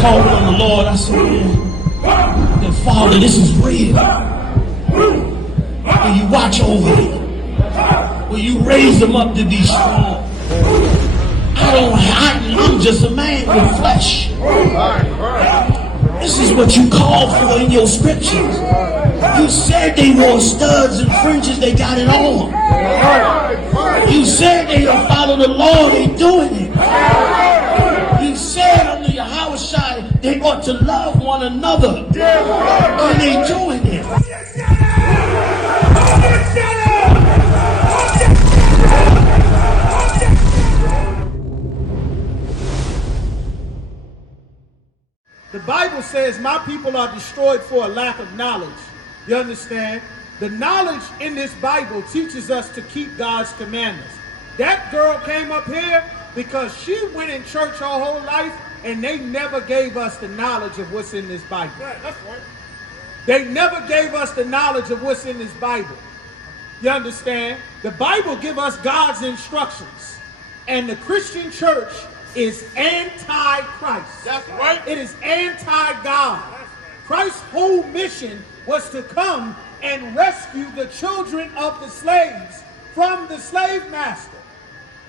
called on the Lord. I said, man, that Father, this is real. Will you watch over him? Will you raise him up to be strong? I'm just a man with flesh. This is what you called for in your scriptures. You said they wore studs and fringes, they got it on. You said they will follow the law, they doing it. You said under Yahushua they ought to love one another, and they doing it. The Bible says my people are destroyed for a lack of knowledge. You understand? The knowledge in this Bible teaches us to keep God's commandments. That girl came up here because she went in church her whole life and they never gave us the knowledge of what's in this Bible. Right, that's right. They never gave us the knowledge of what's in this Bible. You understand? The Bible gives us God's instructions. And the Christian church is anti-Christ. That's right. It is anti-God. Christ's whole mission was to come and rescue the children of the slaves from the slave master.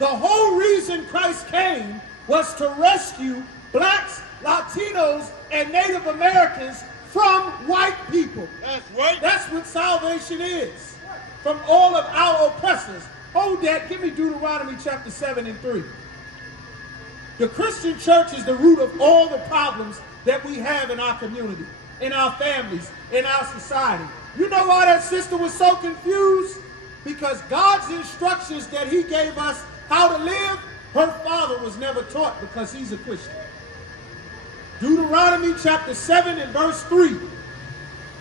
The whole reason Christ came was to rescue blacks, Latinos, and Native Americans from white people. That's right. That's what salvation is. From all of our oppressors. Hold that. Give me Deuteronomy chapter 7 and 3. The Christian church is the root of all the problems that we have in our community, in our families, in our society. You know why that sister was so confused? Because God's instructions that he gave us how to live, her father was never taught because he's a Christian. Deuteronomy chapter 7 and verse 3.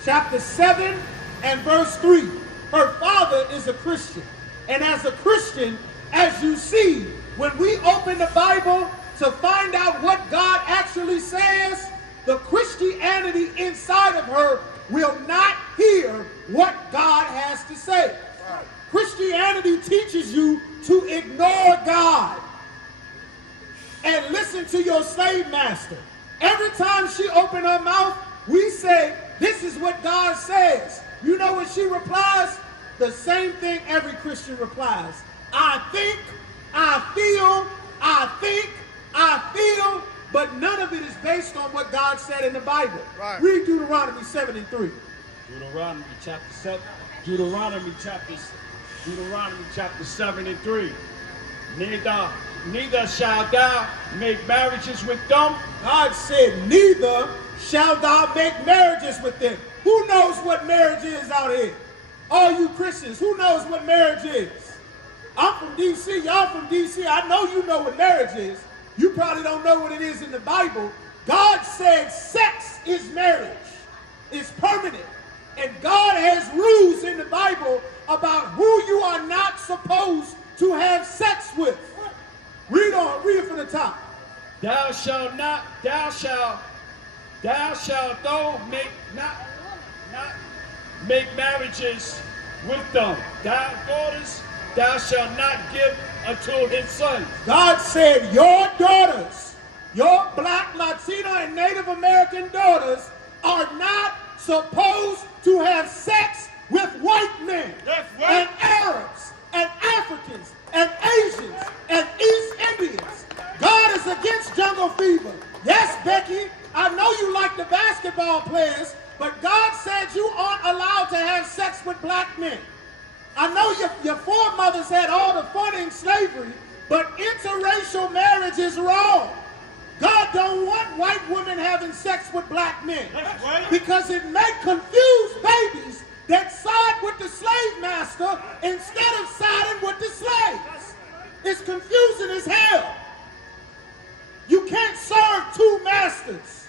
Chapter 7 and verse 3. Her father is a Christian. And as a Christian, as you see, when we open the Bible to find out what God actually says, the Christianity inside of her will not hear what God has to say. Right. Christianity teaches you to ignore God and listen to your slave master. Every time she opened her mouth, we say, this is what God says. You know what she replies? The same thing every Christian replies. I think, I feel, I think, I feel, but none of it is based on what God said in the Bible. Right. Read Deuteronomy 7 and 3. Deuteronomy chapter 7. Deuteronomy chapter 7 and 3. Neither shalt thou make marriages with them. God said, neither shalt thou make marriages with them. Who knows what marriage is out here? All you Christians, who knows what marriage is? I'm from D.C., y'all from D.C., I know you know what marriage is. You probably don't know what it is in the Bible. God said sex is marriage. It's permanent. And God has rules in the Bible about who you are not supposed to have sex with. Read on, read it from the top. Thou shalt make marriages with them. Thy daughters thou shalt not give unto his sons. God said your daughters, your black, Latino, and Native American daughters are not supposed to have sex with white men. That's right. And Arabs and Africans and Asians and East Indians. God is against jungle fever. Yes, Becky, I know you like the basketball players, but God said you aren't allowed to have sex with black men. I know your foremothers had all the fun in slavery, but interracial marriage is wrong. God don't want white women having sex with black men because it may confuse babies that side with the slave master instead of siding with the slaves. It's confusing as hell. You can't serve two masters.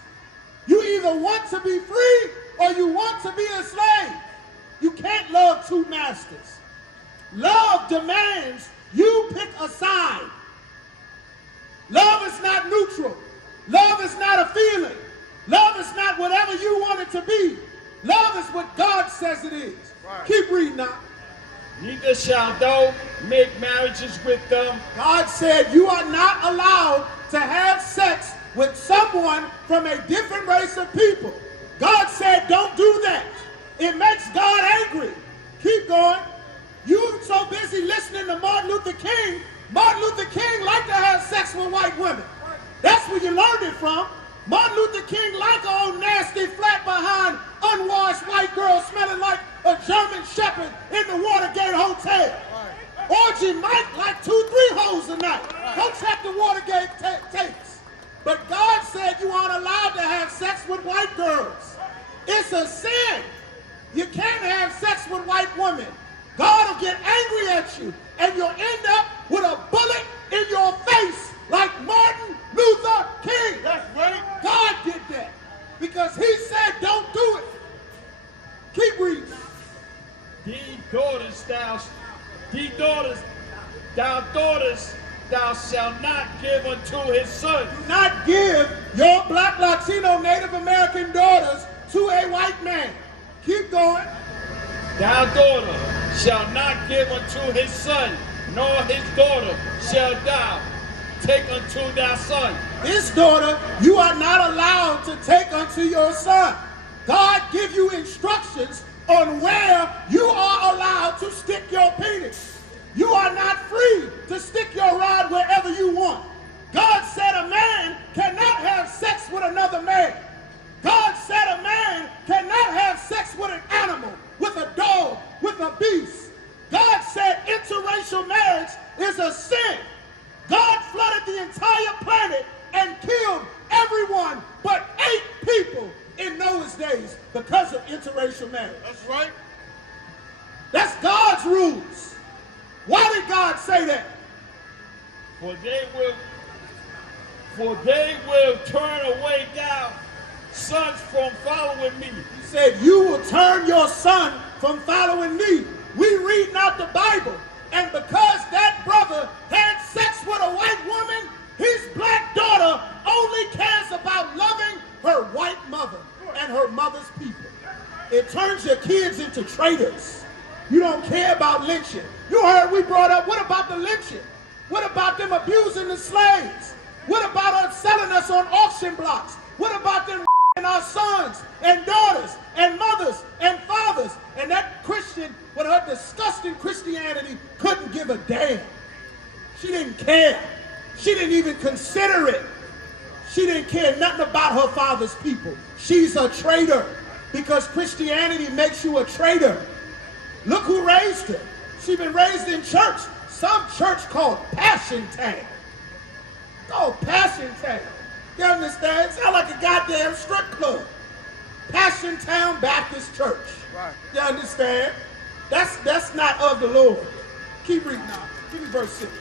You either want to be free or you want to be a slave. You can't love two masters. Love demands you pick a side. Love is not neutral. Love is not a feeling. Love is not whatever you want it to be. Love is what God says it is. Right. Keep reading now. Neither shalt thou make marriages with them. God said you are not allowed to have sex with someone from a different race of people. God said, don't do that. It makes God angry. Keep going. You so busy listening to Martin Luther King. Martin Luther King liked to have sex with white women. That's where you learned it from. Martin Luther King liked an old nasty, flat behind, unwashed white girl smelling like a German shepherd in the Watergate Hotel. Orgy Mike like 2-3 hoes a night. Go check the Watergate tapes. But God said you aren't allowed to have sex with white girls. It's a sin. You can't have sex with white women. God will get angry at you, and you'll end up with a bullet in your face like Martin Luther King. That's right. God did that because he said don't do it. Keep reading. These daughters thou shalt not give unto his son. Do not give your black, Latino, Native American daughters to a white man. Keep going. Thy daughter shall not give unto his son, nor his daughter shall thou take unto thy son. This daughter you are not allowed to take unto your son. God give you instructions on where you are allowed to stick your penis. You are not free to stick your rod wherever you want. God said a man cannot have sex with another man. God said a man cannot have sex with an animal, with a dog, with a beast. God said interracial marriage is a sin. God flooded the entire planet and killed everyone but 8 people in Noah's days because of interracial marriage. That's right. That's God's rules. Why did God say that? For they will turn away thy sons from following me. He said, you will turn your son from following me. We reading out the Bible, and because that brother had sex with a white woman, his black daughter only cares about loving her white mother and her mother's people. It turns your kids into traitors. You don't care about lynching. You heard we brought up, what about the lynching? What about them abusing the slaves? What about us selling us on auction blocks? What about them our sons and daughters and mothers and fathers? And that Christian, with her disgusting Christianity, couldn't give a damn. She didn't care. She didn't even consider it. She didn't care nothing about her father's people. She's a traitor because Christianity makes you a traitor. Look who raised her. She been raised in church. Some church called Passion Town. Oh, Passion Town. You understand? Sound like a goddamn strip club. Passion Town Baptist Church. Right. You understand? That's not of the Lord. Keep reading now. Give me verse 6.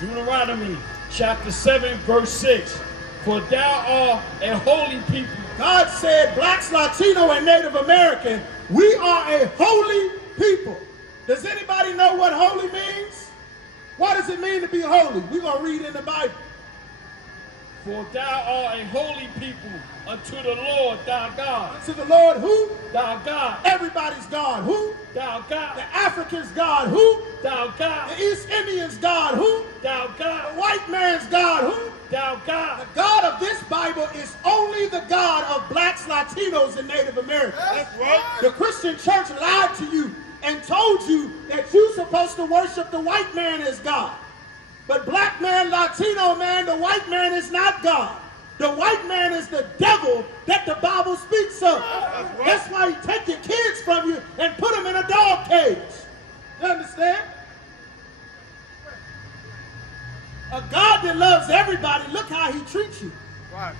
Deuteronomy chapter 7 verse 6. For thou art a holy people. God said, blacks, Latino, and Native American, we are a holy people. Does anybody know what holy means? What does it mean to be holy? We're going to read in the Bible. For thou art a holy people unto the Lord thy God. Unto the Lord who? Thou God. Everybody's God who? Thou God. The Africans' God who? Thou God. The East Indians' God who? Thou God. The white man's God who? Thou God. The God of this Bible is only the God of blacks, Latinos, and Native Americans. That's right. The Christian church lied to you and told you that you're supposed to worship the white man as God. But black man, Latino man, the white man is not God. The white man is the devil that the Bible speaks of. That's why he take your kids from you and put them in a dog cage. You understand? A God that loves everybody, look how he treats you. Right.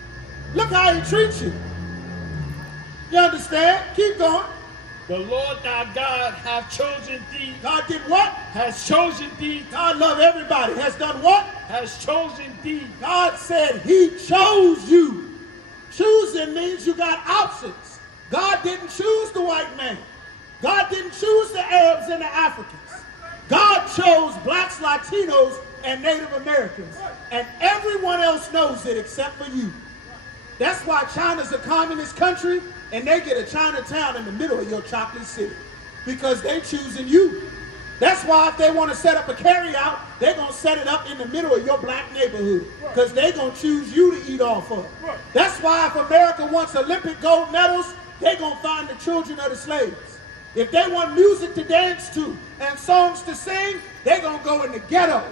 Look how he treats you. You understand? Keep going. The Lord thy God hath chosen thee. God did what? Has chosen thee. God loved everybody. Has done what? Has chosen thee. God said he chose you. Choosing means you got options. God didn't choose the white man. God didn't choose the Arabs and the Africans. God chose blacks, Latinos, and Native Americans. And everyone else knows it except for you. That's why China's a communist country and they get a Chinatown in the middle of your chocolate city. Because they choosing you. That's why if they want to set up a carryout, they're going to set it up in the middle of your black neighborhood because they're going to choose you to eat off of. That's why if America wants Olympic gold medals, they're going to find the children of the slaves. If they want music to dance to and songs to sing, they're going to go in the ghetto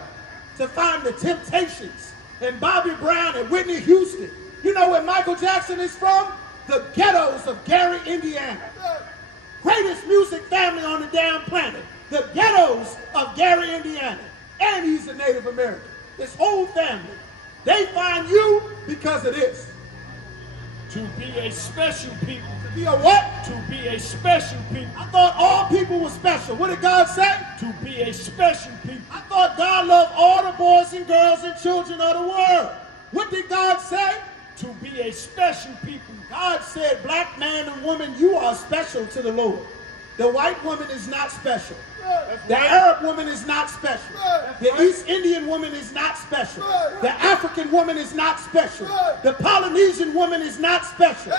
to find the Temptations and Bobby Brown and Whitney Houston. You know where Michael Jackson is from? The ghettos of Gary, Indiana. Greatest music family on the damn planet. The ghettos of Gary, Indiana. And he's a Native American. His whole family. They find you because of this. To be a special people. To be a what? To be a special people. I thought all people were special. What did God say? To be a special people. I thought God loved all the boys and girls and children of the world. What did God say? To be a special people. God said, black man and woman, you are special to the Lord. The white woman is not special. The Arab woman is not special. The East Indian woman is not special. The African woman is not special. The Polynesian woman is not special.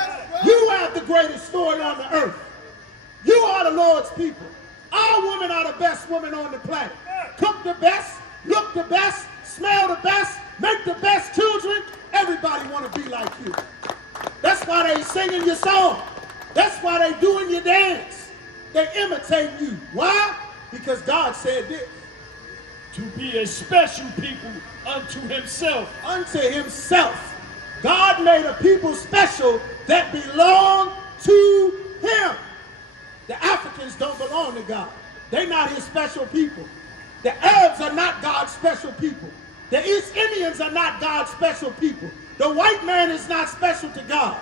You have the greatest story on the earth. You are the Lord's people. Our women are the best women on the planet. Cook the best, look the best, smell the best, make the best children. Everybody want to be like you. That's why they singing your song. That's why they doing your dance. They imitate you. Why? Because God said this. To be a special people unto himself. Unto himself. God made a people special that belong to him. The Africans don't belong to God. They're not his special people. The Arabs are not God's special people. The East Indians are not God's special people. The white man is not special to God.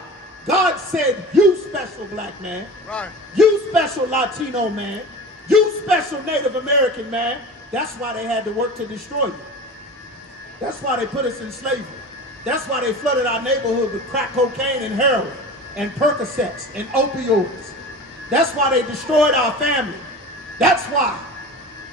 God said, you special black man. Right. You special Latino man. You special Native American man. That's why they had to work to destroy you. That's why they put us in slavery. That's why they flooded our neighborhood with crack cocaine and heroin and Percocets and opioids. That's why they destroyed our family. That's why.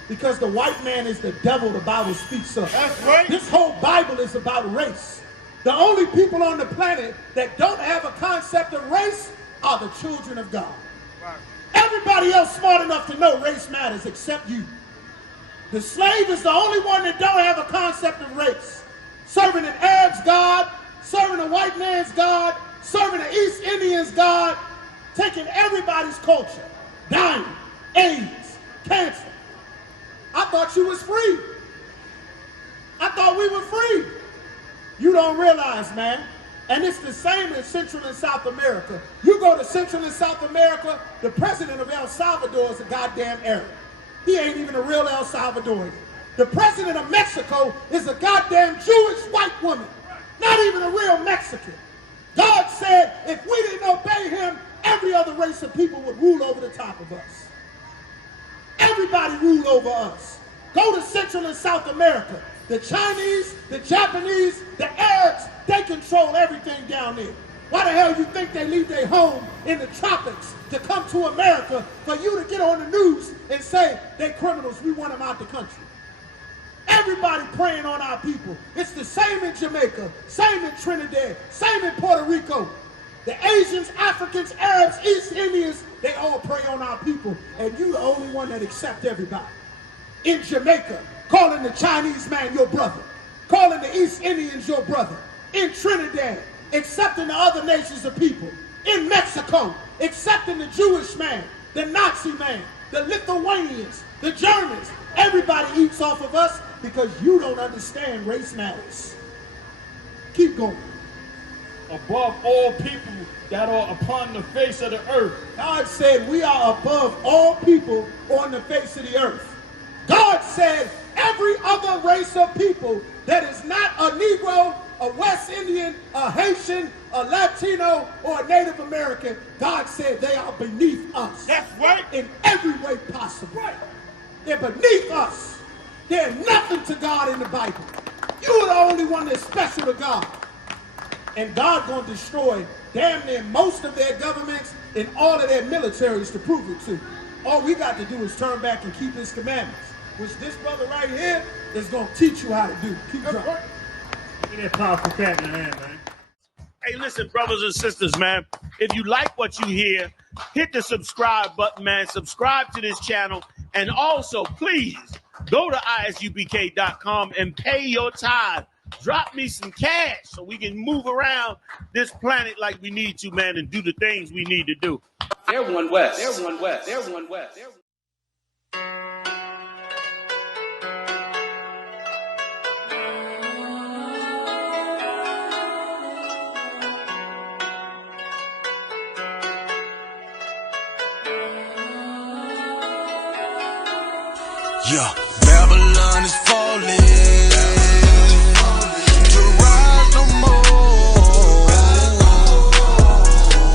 Because the white man is the devil the Bible speaks of. That's right. This whole Bible is about race. The only people on the planet that don't have a concept of race are the children of God. Right. Everybody else smart enough to know race matters except you. The slave is the only one that don't have a concept of race. Serving an Arab's God, serving a white man's God, serving an East Indian's God, taking everybody's culture, dying, AIDS, cancer. I thought you was free. I thought we were free. You don't realize, man. And it's the same in Central and South America. You go to Central and South America, the president of El Salvador is a goddamn Arab. He ain't even a real El Salvadorian. The president of Mexico is a goddamn Jewish white woman. Not even a real Mexican. God said if we didn't obey him, every other race of people would rule over the top of us. Everybody rule over us. Go to Central and South America. The Chinese, the Japanese, the Arabs, they control everything down there. Why the hell you think they leave their home in the tropics to come to America for you to get on the news and say they criminals, we want them out the country? Everybody preying on our people. It's the same in Jamaica, same in Trinidad, same in Puerto Rico. The Asians, Africans, Arabs, East Indians, they all prey on our people. And you the only one that accept everybody. In Jamaica, calling the Chinese man your brother. Calling the East Indians your brother. In Trinidad, accepting the other nations of people. In Mexico, accepting the Jewish man, the Nazi man, the Lithuanians, the Germans. Everybody eats off of us because you don't understand race matters. Keep going. Above all people that are upon the face of the earth. God said we are above all people on the face of the earth. God said every other race of people that is not a Negro, a West Indian, a Haitian, a Latino, or a Native American, God said they are beneath us. That's right. In every way possible. Right. They're beneath us. They're nothing to God in the Bible. You're the only one that's special to God. And God gonna destroy damn near most of their governments and all of their militaries to prove it to. All we got to do is turn back and keep his commandments, which this brother right here is gonna teach you how to do. Keep dropping. Get that powerful cat in the hand, man. Hey, listen, brothers and sisters, man. If you like what you hear, hit the subscribe button, man. Subscribe to this channel And also, please go to ISUPK.com and pay your tithe. Drop me some cash so we can move around this planet like we need to, man, and do the things we need to do. They're one West. They're one West. They're one West. They're... Yeah, Babylon is falling. To rise no more.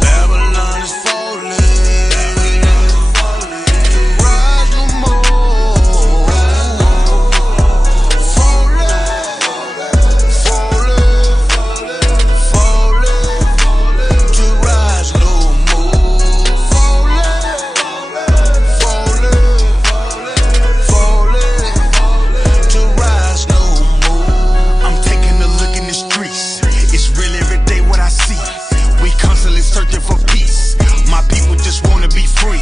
Babylon is falling. To rise no more. Falling. To rise no more. To rise no more. I'm taking a look in the streets. It's real every day what I see. We constantly searching for peace. My people just wanna be free.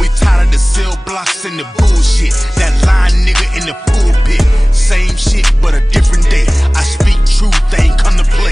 We tired of the cell blocks and the bullshit. That lying nigga in the pulpit. Same shit but a different day. I speak truth, they ain't come to play.